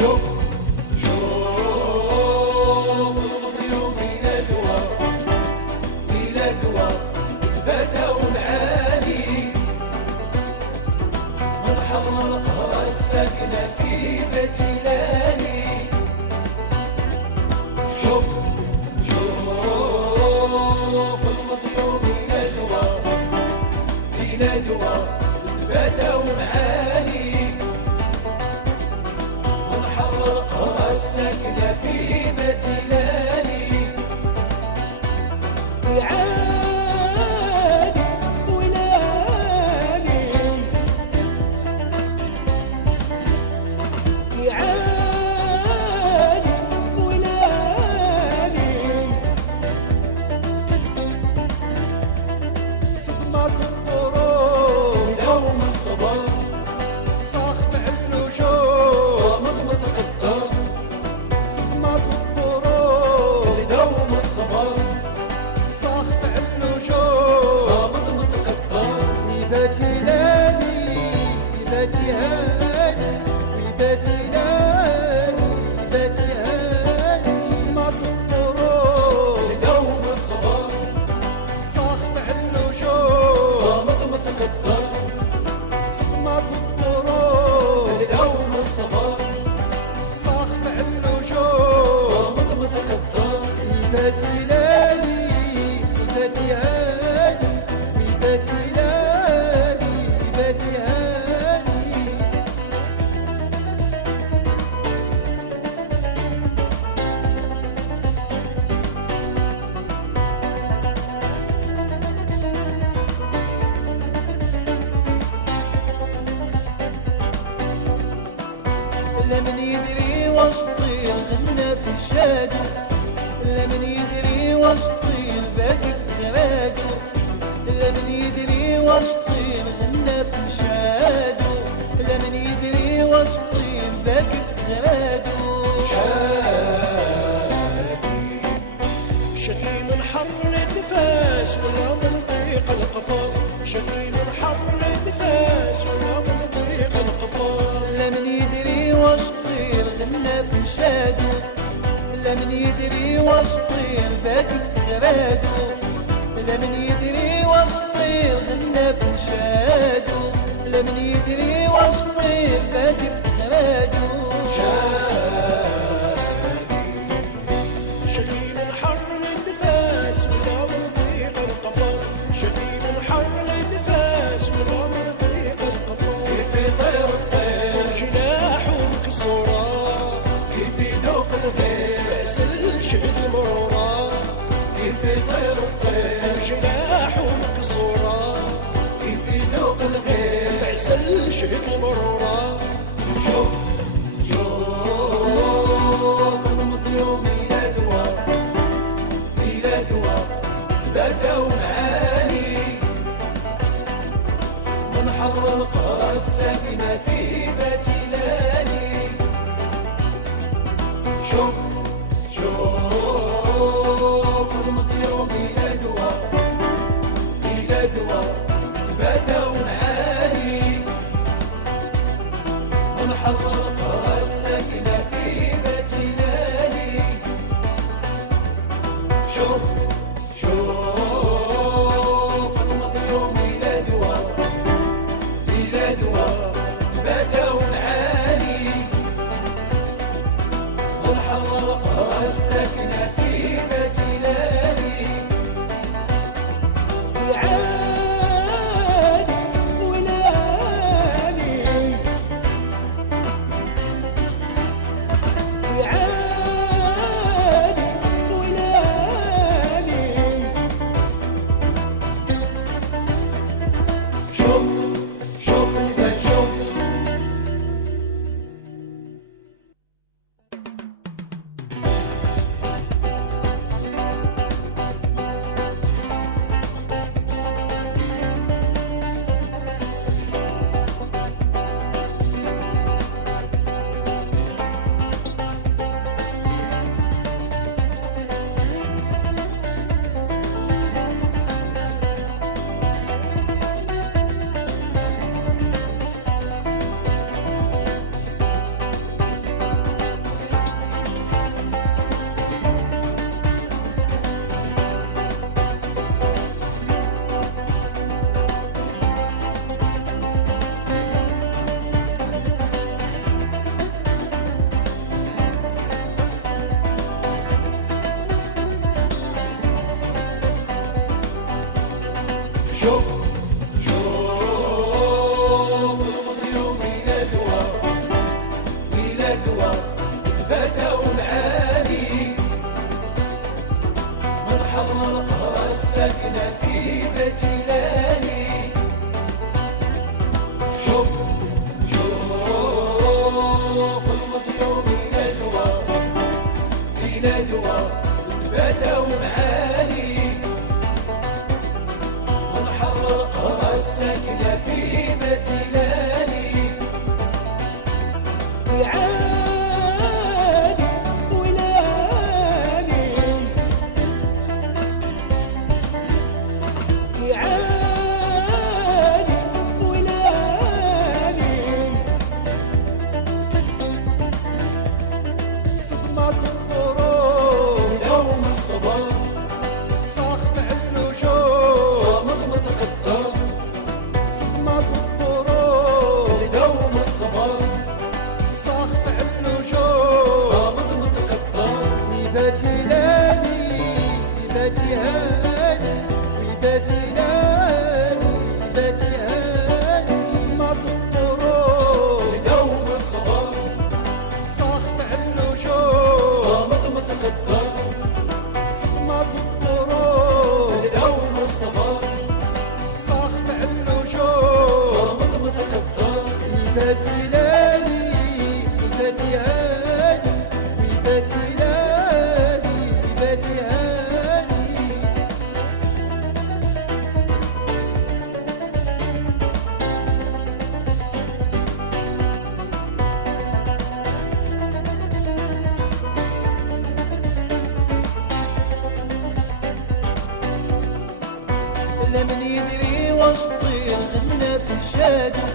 شوف شوف اليوم ميلادها تباداو معاني من حر القهرة الساكنة في بيت هلالي. شوف شوف اليوم ميلادها تباداو معاني من حر القهرة الساكنة في بيت هلالي. يعاني ولاني يعاني ولاني صدمات الطرق دوم الصبر ساخت اللجوء صامد متقدر صدمات الطرق دوم الصبر ساخت اللجوء صامد متقدر. يبات هلالي يبات هاني ويبات هلالي يبات هاني صدمات الطرق دوم الصبر ساخت اللجوء صامد متقدر صدمات الطرق دوم الصبر ساخت اللجوء صامد متقدر. يبات هلالي يبات هاني ويبات هلالي يبات هاني. لمن يدري واش طير غنى في نشادو، لمن يدري واش طير باكي في غرادو، لمن يدري واش طير غنى في نشادو، لمن يدري واش طير باكي في غرادو. شكي من حر النفاس ولا من ضيق القفص شكي من حر النفاس ولا من ضيق القفص. لمن يدري واش طير غنى في نشادو، لمن يدري واش طير باكي في غرادو، لمن يدري واش طير غنى في نشادو، لمن يدري واش طير باكي في غرادو. شكي من حر النفاس ولا من ضيق القفص شكي من حر النفاس ولا من ضيق القفص. كيف يطير الطير جناحه مكسورة كيف يدوق الغير بأس الشهد مرورة كيف يطير الطير جناحه مكسورة كيف يدوق الغير. بأس الشهد مرورة. شوف شوف المطيوم ميلادها تباداو معاني من حر القهرة الساكنة في بيت هلالي. شوف شوف المطيوم ميلادها تباداو معاني من حر القهرة الساكنة في بيت هلالي. شوف شوف المطيوم ميلادها تباداو معاني من حر القهرة الساكنة في بيت هلالي. يعاني ولاني الساكنة في بجلالي يعاني ولاني يعاني ولاني صدمات الطرق دوم الصبر ساخت اللجوء صامد متقدر صدمات الطرق دوم الصبر ساخت اللجوء صامد متقدر ويباتي لاني ويباتي هاني ويباتي لاني ويباتي هاني صدمات الطرق دوم الصبر ساخت اللجوء صامد متقدر صدمات الطرق دوم الصبر ساخت اللجوء صامد متقدر ويباتي لاني ويباتي هاني ويباتي لاني ويباتي هاني لمن يدري واش طير غنى في نشادو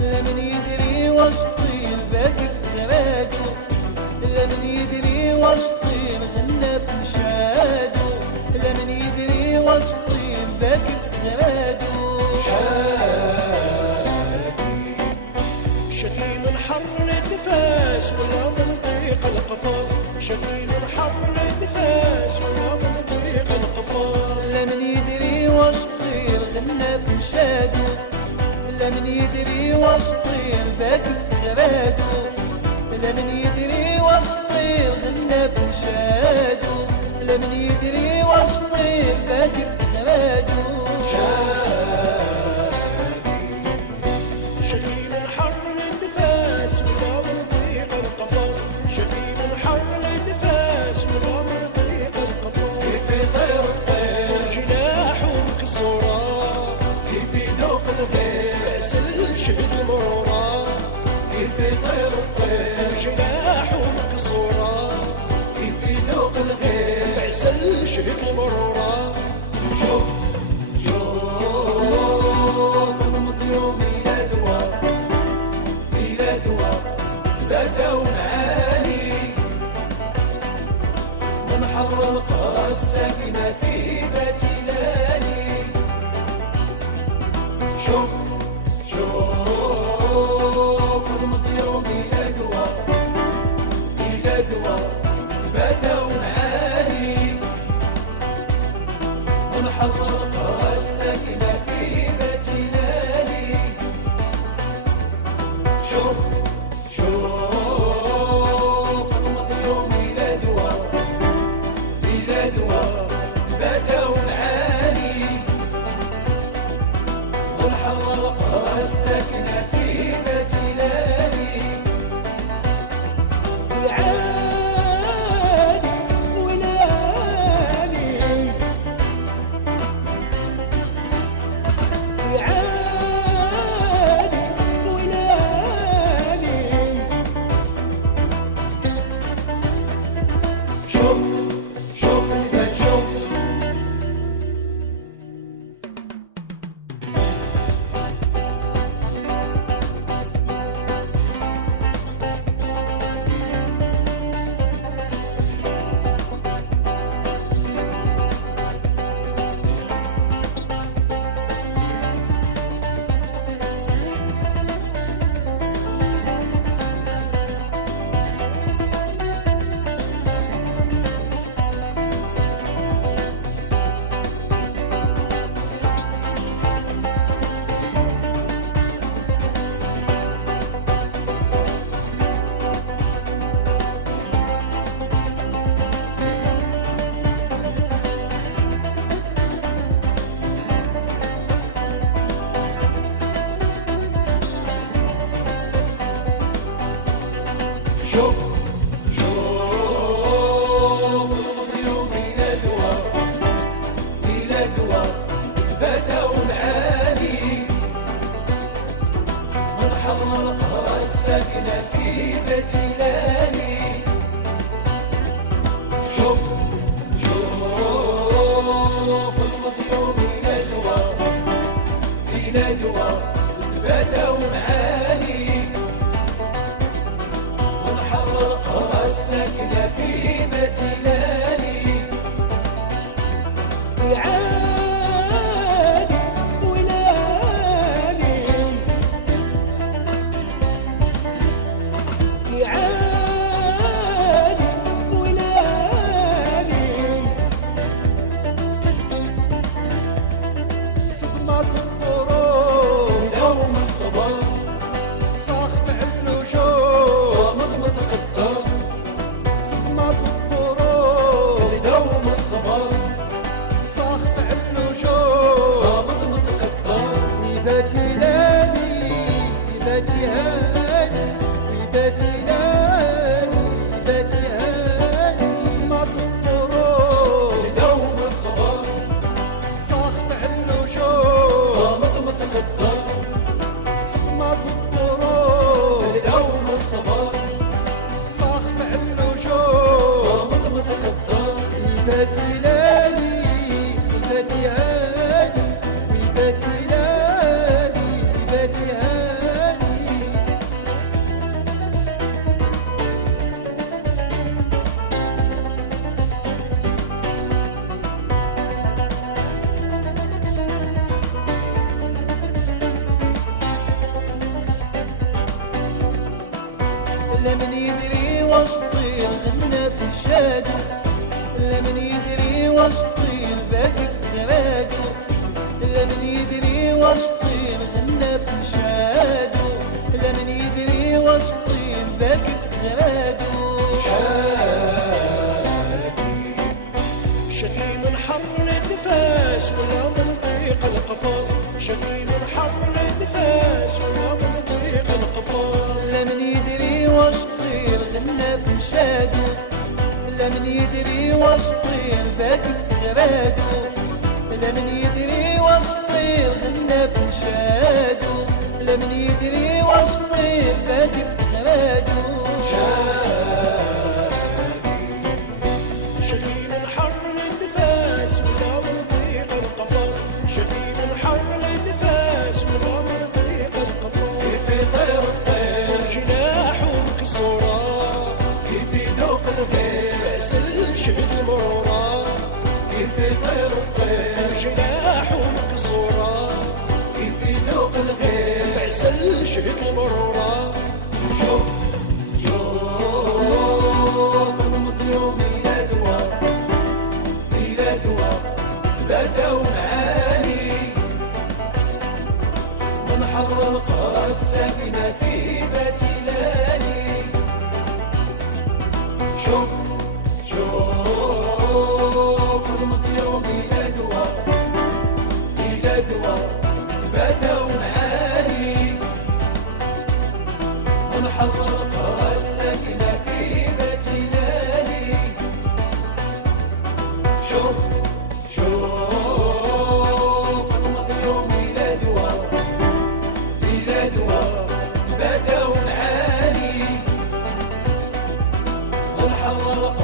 لمن يدري واش طير باكي في غرادو لمن يدري واش طير غنى في نشادو لمن يدري واش طير باكي في غرادو شكي من حر النفاس ولا من ضيق القفص شكي من حر النفاس ولا من ضيق القفص لمن يدري واش طير غنى في نشادو لمن يدري واش طير باكي في غرادو لمن يدري واش طير غنى في نشادو لمن يدري واش طير باكي في غرادو شكي من حر النفاس ولا من ضيق القفص شكي من حر النفاس ولا من ضيق القفص كيف يطير الطير جناح مكسورة كيف يدوق الغير بأس الشهد مرورة كيف يطير الطير جناح مكسورة كيف يدوق الغير بأس الشهد مرورة شوف المطيوم إلى دواء إلى دواء بدأوا معاني من حر القرى الساكنة في بجلالي شوف المطيوم إلى دواء إلى دواء بدأوا معاني من حر القرى الساكنة في بجلالي شوف المطيوم إلى دواء إلى دواء بدأوا معاني من حر القرى الساكنة في بجلالي يعاني ولاني يعاني ولاني شوف إذا شوف شوف اليوم إلى دواء بدأوا معاني ميلادها تباداو معاني ونحرر قرى الساكنة في بجلالي يعاني ولالي يعاني ولالي صدمة الطرق دوم الصبر ساخت اللجوء صامد متقدر صدمة الطرق دوم الصبر ساخت اللجوء صامد متقدر ويباتي لاني ويباتي هاني ويباتي لاني ويباتي هاني صدمة الطرق دوم الصبر ساخت اللجوء صامد متقدر صدمة الطرق دوم الصبر ساخت اللجوء صامد متقدر ويباتي لاني ويباتي هاني ويباتي لاني ويباتي هاني لا من يدري واش طير غنى في نشادو لا من يدري واش طير باكي في غرادو لا من يدري واش طير غنى في نشادو لا من يدري واش طير باكي في غرادو شكي من حر النفاس ولا من ضيق القفص شكي من حر النفاس ولا من ضيق القفص لا من يدري واش طير غنى في نشادو لا من يدري واش طير باكي في غرادو لا من يدري واش طير غنى في نشادو لا من يدري واش طير باكي في غرادو شكي من حر النفاس ولا من ضيق القفص شكي من حر النفاس ولا من ضيق القفص كيف يطير الطير جناح مكسورة كيف يدوق الغير بأس الشهد مرورة كيف يطير الطير جناح مكسورة كيف يدوق الغير بأس الشهد مرورة شوف المطيور ميلادها تباداو معاني ونحرر قرى الساكنة في بجلالي شوف المطيور ميلادها تباداو معاني ونحرر قرى الساكنة في بجلالي شوف المطيور ميلادها تباداو معاني ونحرر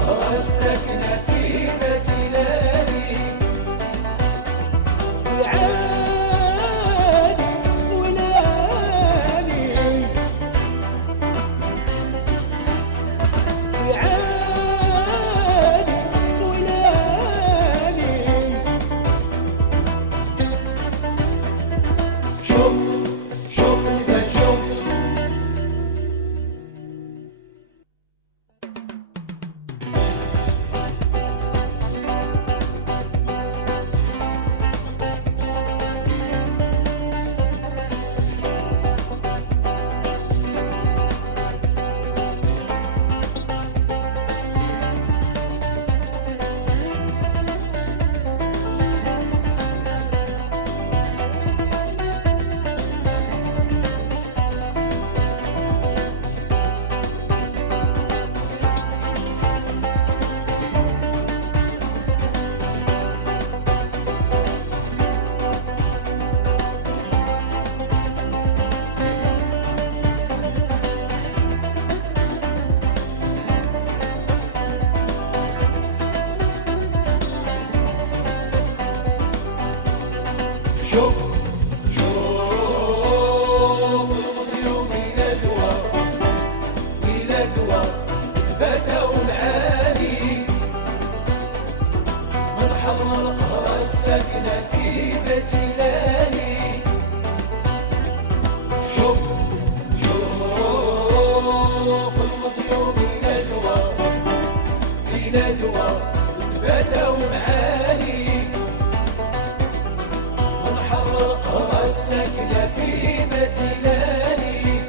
السكنة في بجلالي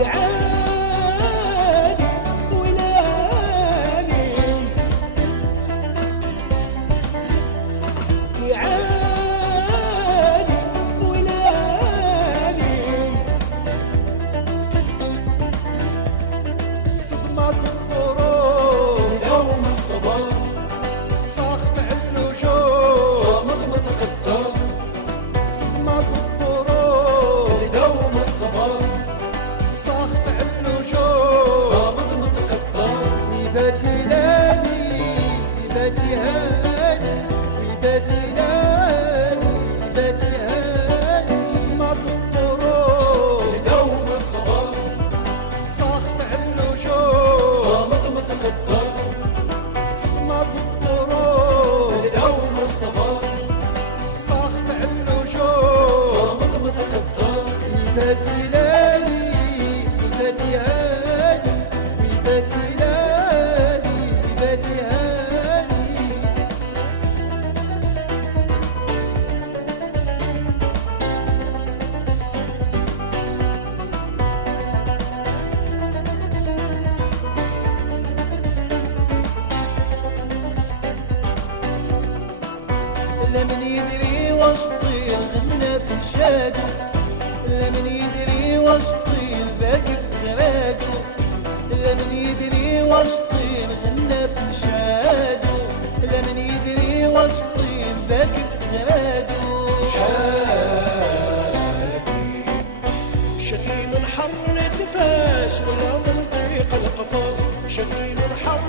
يعاني ولاني يعاني ولاني صدمة الطرق دوم الصبر ساخت اللجوء صامت متقدر صدمة الطرق دوم الصبر ساخت اللجوء صامت متقدر ويباتي لاني ويباتي هاني ويباتي لاني ويباتي هاني صدمة الطرق دوم الصبر ساخت اللجوء صامت متقدر صدمة الطرق دوم الصبر ساخت اللجوء صامت متقدر ويباتي لاني ويباتي هاني ويباتي لاني ويباتي هاني لمن يدري واش طير غنى في نشادو لمن يدري واش طير باقي في غرادو لمن يدري واش طير غنى في نشادو لمن يدري واش طير باقي في غرادو شكي من حر النفاس ولا من ضيق القفص شكي من حر